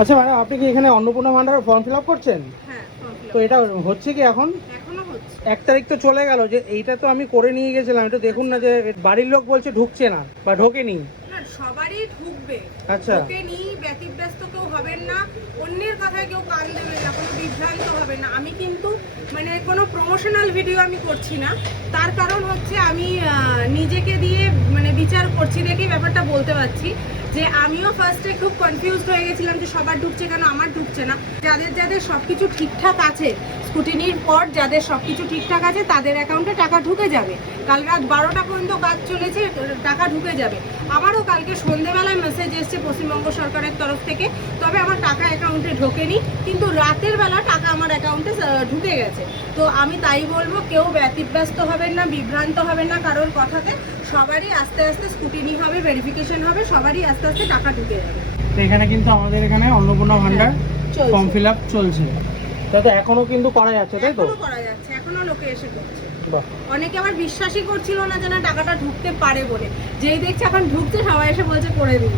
আচ্ছা ম্যাডাম, আপনি কি এখানে অন্নপূর্ণা ভান্ডারের ফর্ম ফিল আপ করছেন? হ্যাঁ, তো এটা হচ্ছে কি এখন? এখনো হচ্ছে। 1 তারিখ তো চলে গেল, যে এইটা তো আমি করে নিয়ে গেছিলাম, এটা দেখুন না যে বাড়ির লোক বলছে ঢুকছে না বা ঢোকেনি। না, সবারই ঢুকবে। আচ্ছা। ঢোকেনি, ব্যতিব্যস্ত কেউ হবেন না, অন্যের কথায় কেউ কান দেবেন না, কোনো বিভ্রান্ত হবে না। আমি কিন্তু মানে কোনো প্রমোশনাল ভিডিও আমি করছি না। তার কারণ হচ্ছে আমি নিজেকে দিয়ে মানে বিচার করছি দেখেই ব্যাপারটা বলতে পারছি যে আমিও ফার্স্টে খুব কনফিউজড হয়ে গেছিলাম যে সবার ঢুকছে কেন, আমার ঢুকছে না। যাদের যাদের সব কিছু ঠিকঠাক আছে, স্কুটিনির পর যাদের সব কিছু ঠিকঠাক আছে তাদের অ্যাকাউন্টে টাকা ঢুকে যাবে। কাল রাত 12টা পর্যন্ত কাজ চলেছে, টাকা ঢুকে যাবে। আমারও কালকে সন্ধেবেলায় মেসেজ এসছে পশ্চিমবঙ্গ সরকারের তরফ থেকে, তবে আমার টাকা অ্যাকাউন্টে ঢোকেনি, কিন্তু রাতের বেলা টাকা আমার অ্যাকাউন্টে ঢুকে গেছে। তো আমি তাই বলবো, কেউ ব্যতিব্যস্ত হবেন না, বিভ্রান্ত হবেন না কারোর কথাতে। সবারই আস্তে আস্তে স্কুটিনি হবে, ভেরিফিকেশন হবে, সবারই আস্তে আস্তে টাকা ঢুকে যাবে। তো এখানে কিন্তু আমাদের এখানে অন্নপূর্ণা ভান্ডার চলছে। ফর্ম ফিল আপ চলছে, তাই তো এখনো কিন্তু করা যাচ্ছে, তাই তো? এখনো করা যাচ্ছে, এখনো লোকে এসে করছে। বাহ। অনেকে আবার বিশ্বাসই করছিল না যে না টাকাটা ঢুকতে পারে বলে, যেই দেখছে এখন ঢুকছে সবাই এসে বলছে করে দিন।